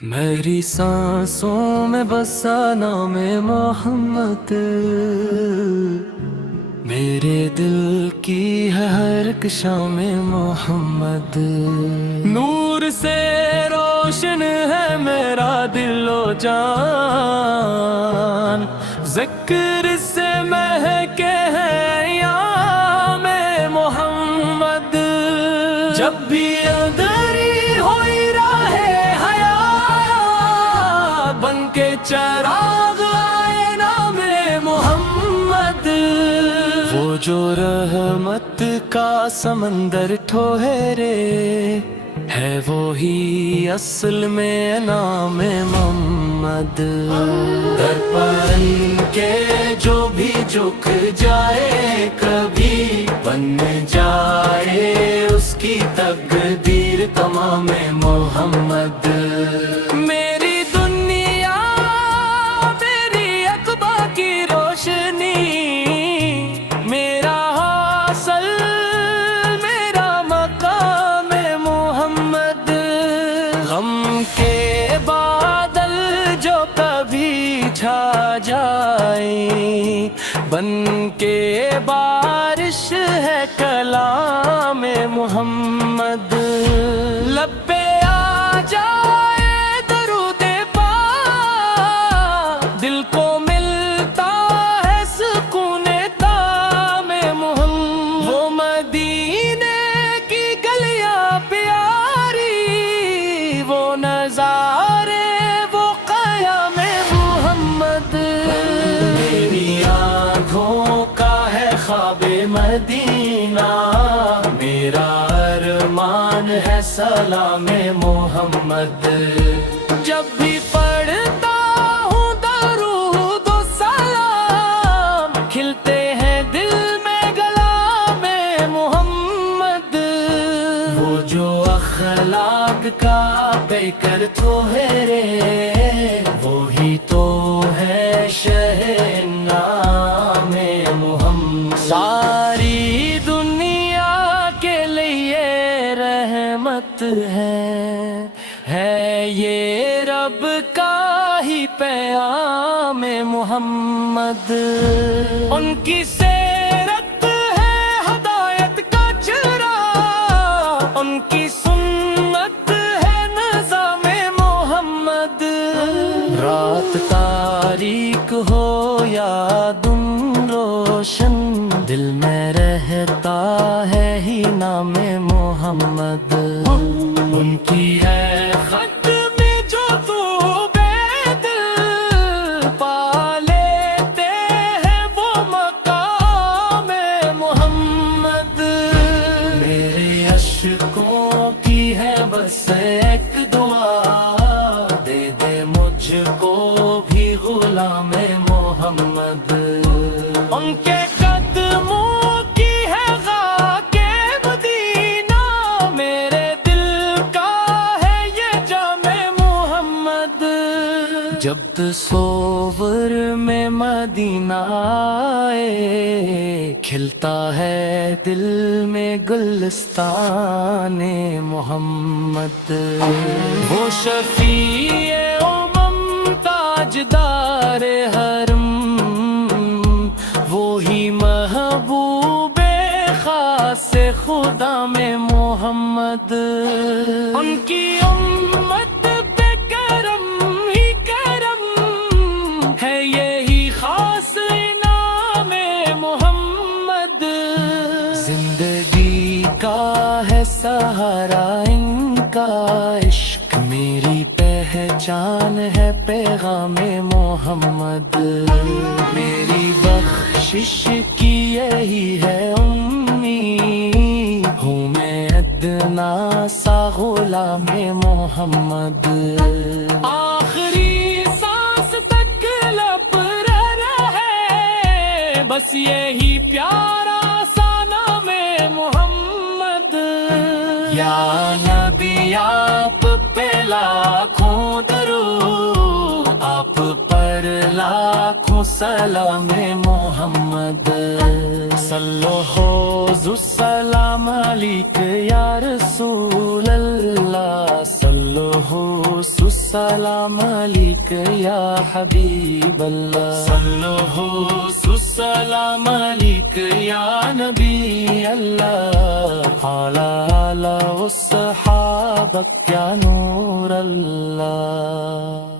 میری سانسوں میں بسا نام محمد، میرے دل کی ہے ہر ایک شام محمد۔ نور سے روشن ہے میرا دل و جان، ذکر سے مہکے ہے ایام محمد۔ جب بھی ادھری ہوئی راہ حیات، بن کے چراغ آئے نام محمد۔ وہ جو رحمت کا سمندر ٹھہرے ہے، وہی اصل میں نام محمد۔ در پر ان کے جو بھی جھک جائے، کبھی بن جائے اس کی تقدیر تمام محمد۔ میری دنیا میری عقبہ کی روشنی، میرا حاصل میرا مقام محمد۔ غم کے بادل جو کبھی چھا جائیں، بن کے بارش ہے کلام محمد۔ لب پہ آ جائے درود پاک، دل کو ملتا ہے سکون تام محمد۔ وہ مدینے کی گلیاں پیاری، وہ نظارے وہ قیام محمد۔ میری آنکھوں کا ہے خواب مدینہ، میرا ارمان ہے سلام محمد۔ جب بھی پڑھتا ہوں درود و سلام، کھلتے ہیں دل میں گلاب محمد۔ وہ جو اخلاق کا پیکر ٹھہرے، وہی تو ہے شہ نام محمد۔ ساری دنیا کے لیے رحمت ہے یہ رب کا ہی پیام محمد۔ ان کی سیرت ہے ہدایت کا چراغ، ان کی سنت ہے نظام محمد۔ رات تاریک ہو یا دن روشن، دل میں رہتا ہے ہی نام محمد۔ ان کی ہے خط میں جو تو بے دل، پا لیتے ہیں وہ مقام محمد۔ میرے اشکوں کی ہے بس ایک دعا، دے دے مجھ کو بھی غلام محمد۔ ان کے قدموں کی ہے خاک مدینہ، میرے دل کا ہے یہ جام محمد۔ جب تصور میں مدینہ آئے، کھلتا ہے دل میں گلستان محمد۔ وہ شفیع امم تاجدار حرم، وہی محبوب خاص خدا میں محمد۔ ان کی امت پہ کرم ہی کرم ہے، یہی خاص انعام محمد۔ زندگی کا ہے سہارا ان کا عشق، میری پہچان ہے پیغام محمد۔ میری بخشش کی یہی ہے امید، ہوں میں ادنا سا غلام محمد۔ آخری سانس تک لب رہے بس یہی پیارا سا نام محمد۔ یا نبی آپ پہ لاکھوں درود، آپ پر لاکھ لاکھوں سلام محمد صلو حوض السلام علیک یا رسول اللہ صلو حوض السلام علیک یا حبیب اللہ صلو حوض السلام علیک یا نبی اللہ اعلی الصحابہ یا نور اللہ